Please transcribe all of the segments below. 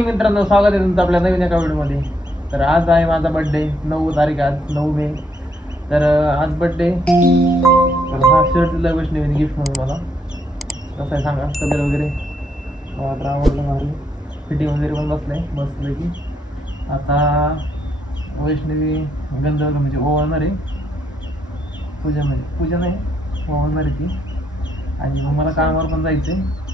Morning मित्रांनो, स्वागत आहे तुमचं आपल्या नवीन एका व्हिडिओमध्ये. तर आज आहे माझा बर्थडे, 9 तारीख, आज 9 मे. तर आज बर्थडे. तर हा शर्ट दिला वैष्णवीने गिफ्ट म्हणून मला. कसं आहे सांगा, कलर वगैरे मला तर आवडलं, भारी फिटिंग वगैरे पण बसलं की. आता वैष्णवी गंध म्हणजे ओवाळणार आहे, पूजा नाही ओवाळणार आहे ती. आणि मग मला कामावर पण जायचं आहे.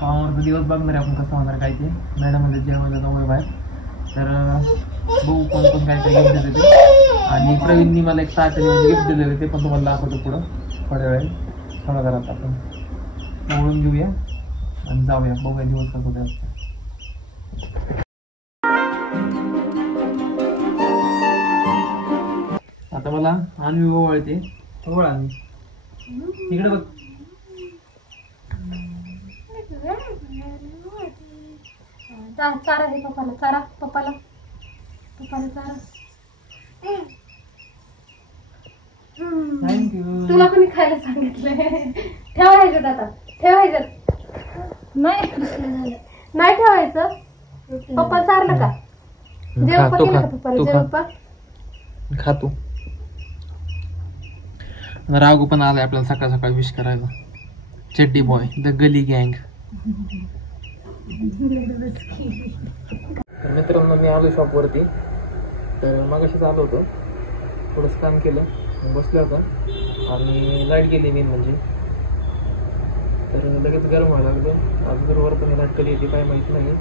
कामावरचा दिवस बघणार आहे आपण कसं होणार काय ते. मॅडम मध्ये जे माझ्या नवं बाहेर. तर बघू कोण काय गिफ्ट देते ते. आणि प्रवीणनी मला एक साखळी गिफ्ट दिलेलं, ते पण तुम्हाला दाखवतो पुढं थोड्या वेळ. थोडा घरात आपण ओळून घेऊया आणि जाऊया, बघूया दिवस कसा होता. आता मला आणवी ओवाळते, ओवाळ आणवी इकडे बघ. चारा आहे पप्पाला, चारा पप्पाला चारा. थँक्यू. तुला कोणी खायला सांगितलंय? ठेवायचं आता, ठेवायचं नाही ठेवायचं. पप्पा चारलं का? जेवण केलं का पप्पाला? जेवण खा तू. राघू पण आलाय आपल्याला सकाळ सकाळ विश करायला. चड्डी बॉय, द गली गँग. तर मित्रांनो, मी आलो शॉपवरती. तर मगाशीच आलो होतो, थोडंसं काम केलं, बसलो होता आणि लाईट गेली मेन म्हणजे. तर लगेच गरम व्हायला लागलं. आज गुरुवार पण लाईट कधी येते काय माहीत नाही.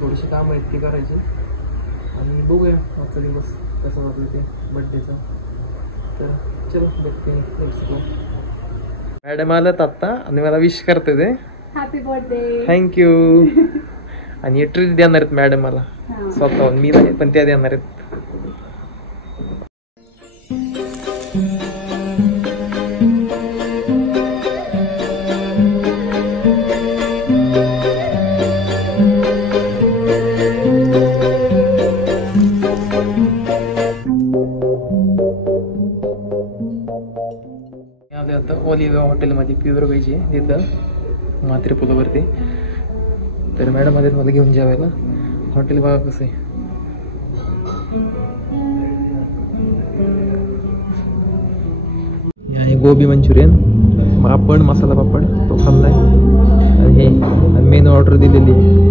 थोडीशी कामं आहेत ती करायची आणि बघूया आजचा दिवस कसा जातो ते बड्डेचा. तर चलो बघते. मॅडम आलं आत्ता आणि मला विश करते ते. Happy birthday. थँक्यू. आणि ट्रीट देणार आहेत मॅडम मला स्वतःहून, मी नाही पण त्या देणार आहेत. आता ऑलिव्ह हॉटेलमध्ये प्युअर व्हेज आहे तिथं म्हात्रे पुलावरती. तर मॅडम मध्ये मला घेऊन जेवायला. हॉटेल बघा कसं आहे. आणि गोबी मंचुरियन, पापड, मसाला पापड तो खाल्लाय. आणि हे मेनू ऑर्डर दिलेली आहे.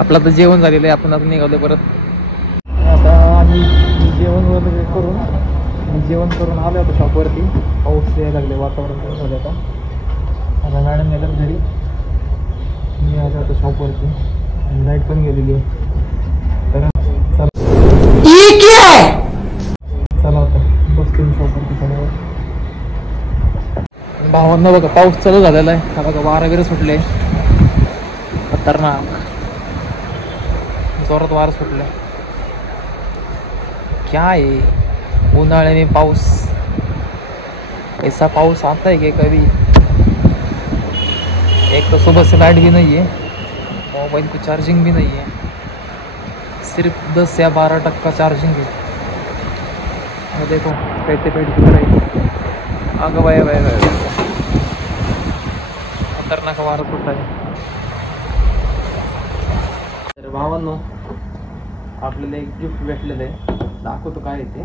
आपलं आता जेवण झालेलं आहे, आपण आता निघालो परत. आता आम्ही जेवण वगैरे करून आलो आता शॉपवरती. पाऊस यायला लागले, वातावरण झालं आता. आता मॅडम गेल्यात घरी, मी आलो आता शॉपवरती आणि लाईट पण गेलेली आहे. तर चला आता बसतो शॉपवरती थोड्या वेळ. भावांना बघा पाऊस चालू झालेला आहे. हा बघा वारा वगैरे सुटले, खतरनाक जोरात वारा सुटला. क्या है, उन्हाळे में पाऊस, ऐसा पाऊस आता है कि कभी. एक तो सुबह से लाइट भी नहीं है, मोबाइल को चार्जिंग भी नहीं है, सिर्फ 10 या 12% चार्जिंग है. देखो कैसे पेड़ दिख रहा है. आगे भाई खतरनाक वारा सुटला आहे. तर भावांनो, आपल्याला एक गिफ्ट भेटलेलं आहे, दाखवतो काय ते.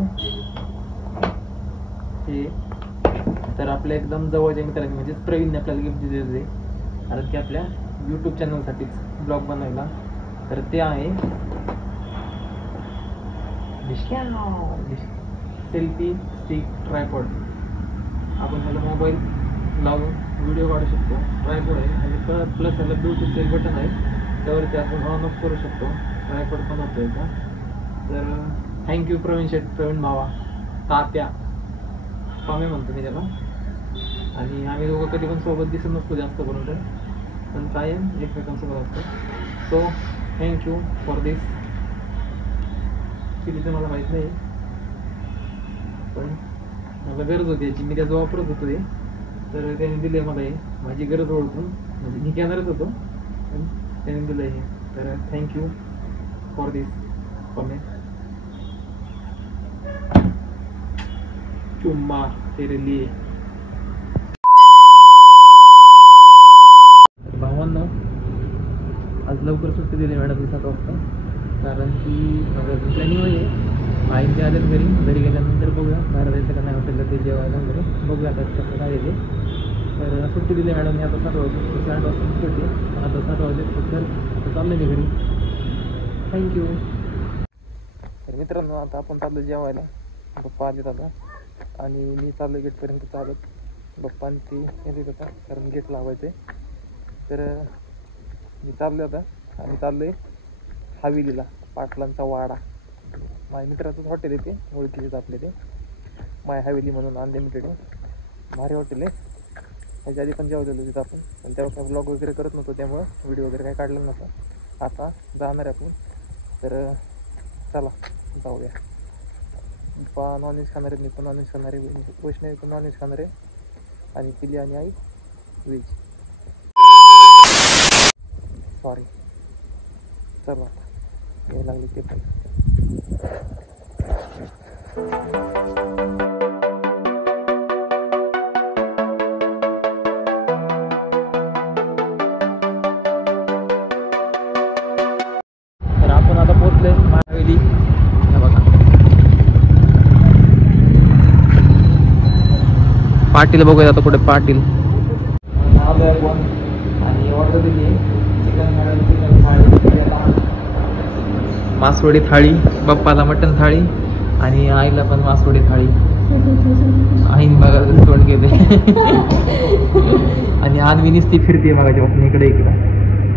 तर आपल्या एकदम जवळच्या मित्रांनी म्हणजेच प्रवीणने आपल्याला गिफ्ट दिलेलं आहे, कारण की आपल्या यूट्यूब चॅनलसाठीच ब्लॉग बनवायला. तर ते आहे सेल्फी स्टिक ट्रायपॉड. आपण त्याला मोबाईल लावून व्हिडिओ काढू शकतो. ट्रायपॉड आहे आणि प्लस याला ब्लूटूथचं एक बटन आहे, त्यावरती आपण ऑन ऑफ करू शकतो. ट्रायपॉड पण होतो याचा. तर थँक्यू प्रवीण शेठ, प्रवीण भावा, तात्या पामे म्हणतो मी त्याला. आणि आम्ही दोघं कधी पण सोबत दिसत नसतो जास्त करून, तर पण कायम एकमेकांसोबत असतो. सो थँक्यू फॉर दिस. कितीचं मला माहीत नाही, पण मला गरज होती याची, मी त्याचं वापरत होतो हे. तर त्याने दिले मला हे, माझी गरज ओळखून. म्हणजे मी घेणारच होतो पण त्याने दिलं हे. तर थँक्यू फॉर दिस कमेंट. चुम्मा तेरे लिए. भावांना आज लवकर सुट्टी दिली मॅडम 7 वाजता, कारण की माझं प्लॅनिंग आहे आईन ते आलेत घरी गेल्यानंतर बघूया बाहेर जायचं का नाही हॉटेलला ते जेवायला वगैरे बघूया आता कसं काय येते. तर सुट्टी दिली मॅडमने आता 7 वाजता 8 वाजता सुट्टी आता 7 वाजले तर चाललं मी घरी. थँक्यू. तर मित्रांनो आता आपण चाललो जेवायला. पप्पा आलेत आता आणि मी चाललो गेटपर्यंत चालत. पप्पांची येत होता कारण गेट लावायचं आहे. तर मी चाललो आता आणि चाललो आहे हवेलीला. पाटलांचा वाडा माझ्या मित्राचंच हॉटेल आहे ते ओळखीचेच आपले ते माय हवेली म्हणून अनलिमिटेड आहे. भारी हॉटेल आहे. ह्याच्या आधी पण जेवलेलो तिथं आपण पण तेव्हा काय ब्लॉग वगैरे करत नव्हतो त्यामुळं व्हिडिओ वगैरे काही काढला नव्हता. आता जाणार आहे आपण. तर चला जाऊया. पप्पा नॉनव्हेज खाणार आहेत, मी पण नॉनव्हेज खाणार आहे, वैष्णवी पण नॉनव्हेज खाणार आहे आणि पिली आणि आई व्हेज. सॉरी. चला आता यायला लागली ते पण. तर आपण आता पोहोचले हवेली. बघा पाटील बघूया आता कुठे पाटील. आलोय आपण आणि ऑर्डर दिली चिकन थाळी, मासवडी थाळी, बाप्पाला मटण थाळी आणि आईला पण मासवडी थाळी. आईने बघा तोंड केले आणि आणवी नुसती फिरते बघा आपण इकडे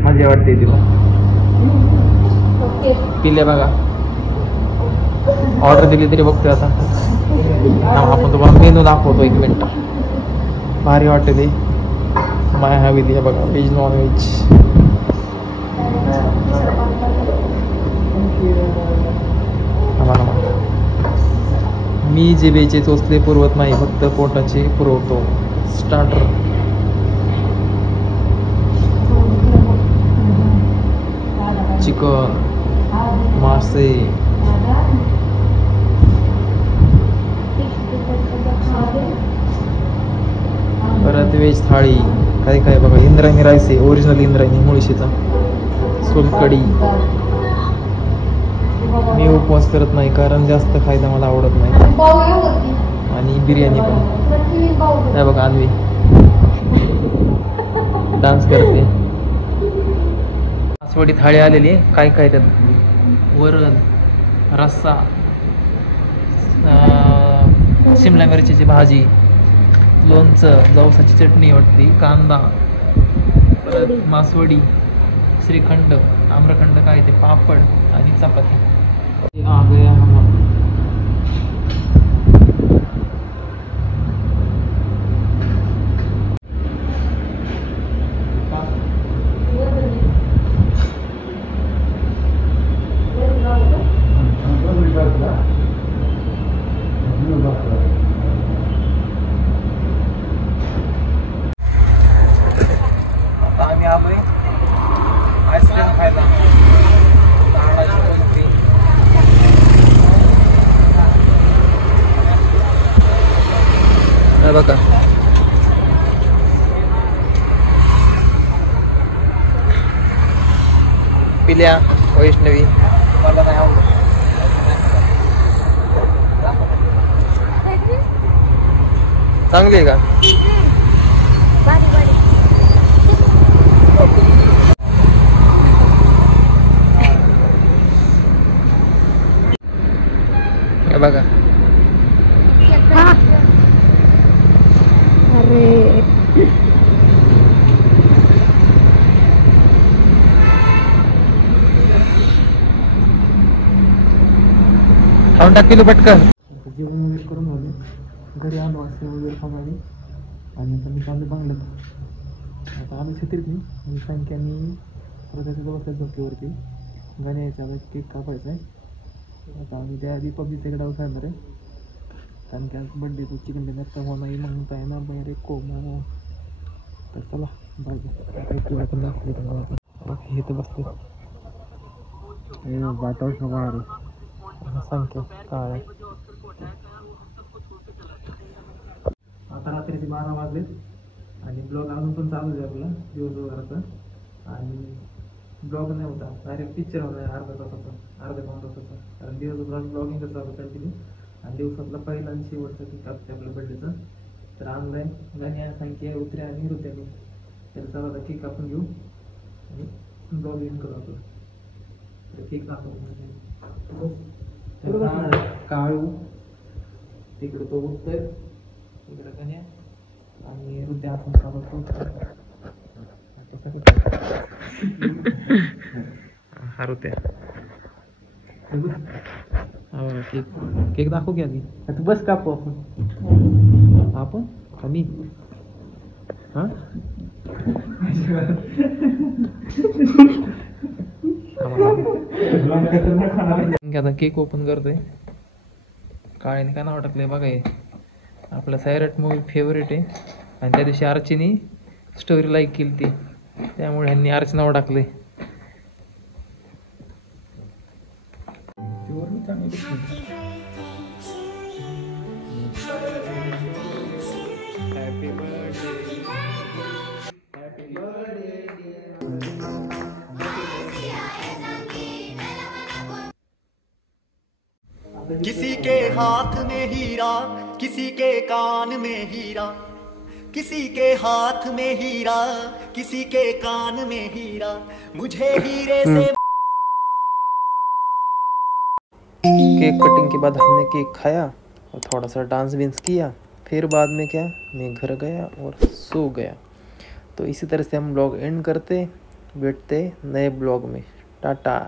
मजा वाटते तिला. पिल्या बघा ऑर्डर दिली तरी बघतोय आता. आपण तुम्हाला मेनू दाखवतो 1 मिनिट. भारी वाटते ते माय हवेली बघा व्हेज नॉन व्हेज. मी जिभेचे चोचले पुरवत नाही फक्त पोटाचे पुरवतो. स्टार्टर चिकन, मासे, परत व्हेज थाळी काय काय बघा. इंद्रायणी राईस आहे ओरिजिनल इंद्रायणी मुळशीचा. सोलकढी. मी उपवास करत नाही कारण जास्त खायला मला आवडत नाही. आणि बिर्याणी पण काय बघा अन्वी डान्स करते. मासवडी थाळी आलेली आहे. काय काय त्यात वरण, रस्सा, शिमला मिरचीची भाजी, लोणचं, जवसाची चटणी वाटते, कांदा, परत मासवडी, श्रीखंड, आम्रखंड काय ते पापड आणि चपाती. आ गया हम. आम्ही आलोय आईस्क्रीम खायला. बघा पिल्या वैष्णवी मला नाही आवडत. चांगली आहे का? बघा अरे खाऊन टाक किलो पटकन. जेवण वगैरे करून आले घरी आलो असे वगैरे खाऊन आले आणि मी चालू बांगल्यात. आता आलो छत्रीत मी आणि संख्याने प्रत्येक बसायचं झोकेवरती गाणे यायचं. आता केक कापायचा आहे. आता आम्ही त्याआधी पबजीचा इकडे खाणार आहे कारण की आज बड्डे तो चिकन डिनर तर होणार नाही म्हणता येणार बाहेर रे कोमो. तर चला बाय. पण दाखवले हे तर बसले संख्या काय आता रात्रीचे 12 वाजले आणि ब्लॉग अजून पण चालू आहे आपला दिवसभराचा. आणि ब्लॉग नाही होता, डायरेक्ट पिक्चर होता अर्ध्या पाऊण तासाचा. कारण दिवसभरात ब्लॉगिंगच चालू कंटिन्यू. आणि दिवसातला पहिला आणि शेवटचा केक असते आपल्या बड्डेचा. तर आणलाय गण्या, संख्या, उतऱ्या आणि हृदयाने. तर चला आता केक आपण घेऊ आणि ब्लॉग इन करू आपला. केक दाखवतो काळू तिकडे तो उत्तर तिकडे गण्या आणि हृदय आपण हृदय केक केक दाखव की आधी. तू बस कापू आपण कमी आता केक ओपन करतोय. काळ्याने काय नाव टाकलंय बघा. हे आपला सैराट मूवी फेवरेट आहे आणि त्या दिवशी आर्चीने स्टोरी लाईक केली ती, त्यामुळे ह्यांनी आर्ची नाव टाकले. Happy birthday happy birthday. किसी के हाथ में हीरा, किसी के कान में हीरा, किसी के हाथ में हीरा, किसी के कान में हीरा, मुझे हीरे से। केक कटिंग के बाद हमने केक खाया और थोड़ा सा डांस विंस किया. फिर बाद में क्या, मैं घर गया और सो गया. तो इसी तरह से हम ब्लॉग एंड करते, बैठते नए ब्लॉग में. टाटा.